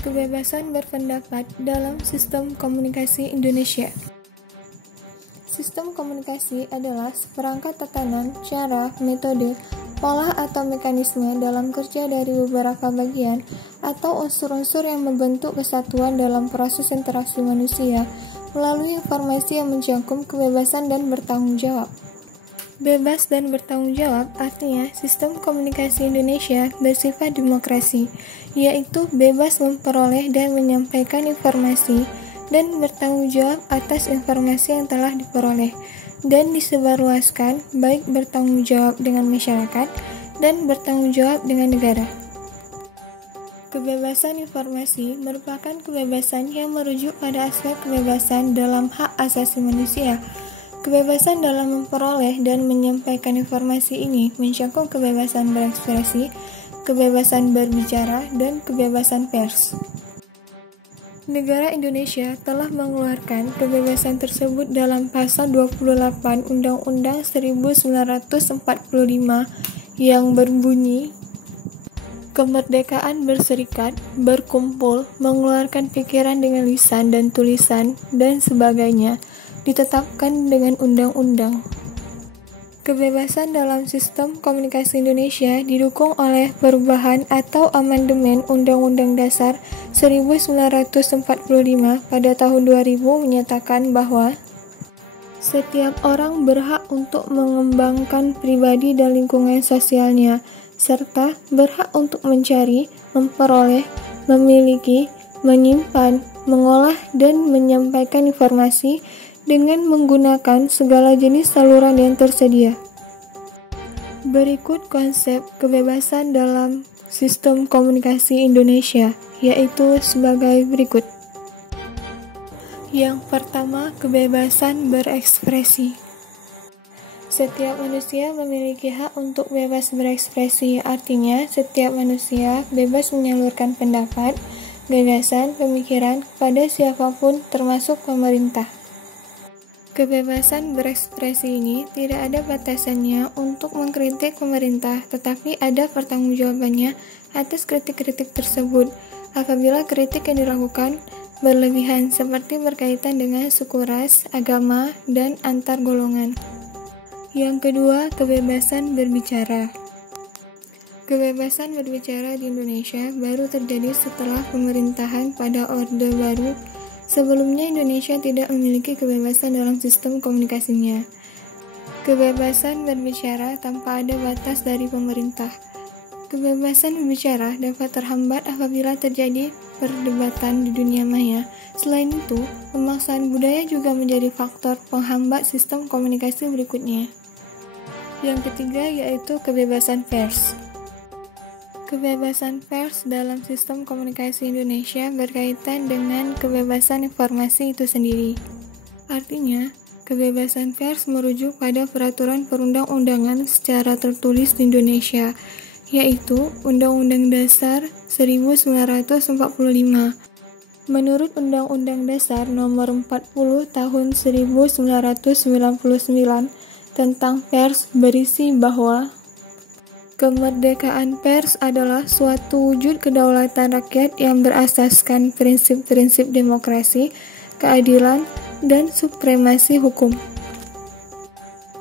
Kebebasan berpendapat dalam sistem komunikasi Indonesia. Sistem komunikasi adalah seperangkat tatanan, cara, metode, pola atau mekanisme dalam kerja dari beberapa bagian atau unsur-unsur yang membentuk kesatuan dalam proses interaksi manusia melalui informasi yang mencakup kebebasan dan bertanggung jawab. Bebas dan bertanggung jawab artinya sistem komunikasi Indonesia bersifat demokrasi, yaitu bebas memperoleh dan menyampaikan informasi dan bertanggung jawab atas informasi yang telah diperoleh dan disebarluaskan, baik bertanggung jawab dengan masyarakat dan bertanggung jawab dengan negara. Kebebasan informasi merupakan kebebasan yang merujuk pada aspek kebebasan dalam hak asasi manusia. Kebebasan dalam memperoleh dan menyampaikan informasi ini mencakup kebebasan berekspresi, kebebasan berbicara, dan kebebasan pers. Negara Indonesia telah mengeluarkan kebebasan tersebut dalam Pasal 28 Undang-Undang 1945 yang berbunyi, kemerdekaan berserikat, berkumpul, mengeluarkan pikiran dengan lisan dan tulisan, dan sebagainya, ditetapkan dengan undang-undang. Kebebasan dalam sistem komunikasi Indonesia didukung oleh perubahan atau amandemen Undang-Undang Dasar 1945 pada tahun 2000 menyatakan bahwa setiap orang berhak untuk mengembangkan pribadi dan lingkungan sosialnya, serta berhak untuk mencari, memperoleh, memiliki, menyimpan, mengolah, dan menyampaikan informasi dengan menggunakan segala jenis saluran yang tersedia. Berikut konsep kebebasan dalam sistem komunikasi Indonesia, yaitu sebagai berikut. Yang pertama, kebebasan berekspresi. Setiap manusia memiliki hak untuk bebas berekspresi, artinya setiap manusia bebas menyalurkan pendapat, gagasan, pemikiran kepada siapapun termasuk pemerintah. Kebebasan berekspresi ini tidak ada batasannya untuk mengkritik pemerintah, tetapi ada pertanggungjawabannya atas kritik-kritik tersebut apabila kritik yang dilakukan berlebihan seperti berkaitan dengan suku, ras, agama, dan antar golongan. Yang kedua, kebebasan berbicara. Kebebasan berbicara di Indonesia baru terjadi setelah pemerintahan pada Orde Baru. Sebelumnya Indonesia tidak memiliki kebebasan dalam sistem komunikasinya. Kebebasan berbicara tanpa ada batas dari pemerintah. Kebebasan berbicara dapat terhambat apabila terjadi perdebatan di dunia maya. Selain itu, pemaksaan budaya juga menjadi faktor penghambat sistem komunikasi berikutnya. Yang ketiga yaitu kebebasan pers. Kebebasan pers dalam sistem komunikasi Indonesia berkaitan dengan kebebasan informasi itu sendiri. Artinya, kebebasan pers merujuk pada peraturan perundang-undangan secara tertulis di Indonesia, yaitu Undang-Undang Dasar 1945. Menurut Undang-Undang Dasar Nomor 40 Tahun 1999 tentang pers berisi bahwa kemerdekaan pers adalah suatu wujud kedaulatan rakyat yang berasaskan prinsip-prinsip demokrasi, keadilan, dan supremasi hukum.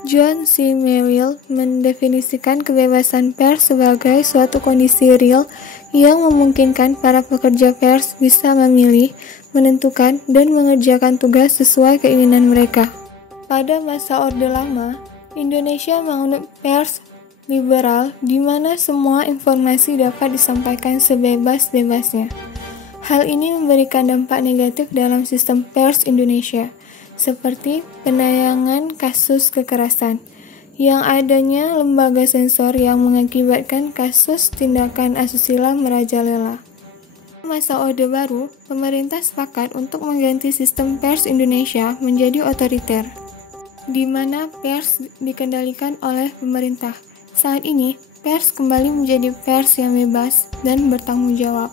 John C. Merrill mendefinisikan kebebasan pers sebagai suatu kondisi real yang memungkinkan para pekerja pers bisa memilih, menentukan, dan mengerjakan tugas sesuai keinginan mereka. Pada masa Orde Lama, Indonesia menganut pers liberal di mana semua informasi dapat disampaikan sebebas-bebasnya. Hal ini memberikan dampak negatif dalam sistem pers Indonesia, seperti penayangan kasus kekerasan, yang adanya lembaga sensor yang mengakibatkan kasus tindakan asusila merajalela. Masa Orde Baru, pemerintah sepakat untuk mengganti sistem pers Indonesia menjadi otoriter, di mana pers dikendalikan oleh pemerintah. Saat ini, pers kembali menjadi pers yang bebas dan bertanggung jawab.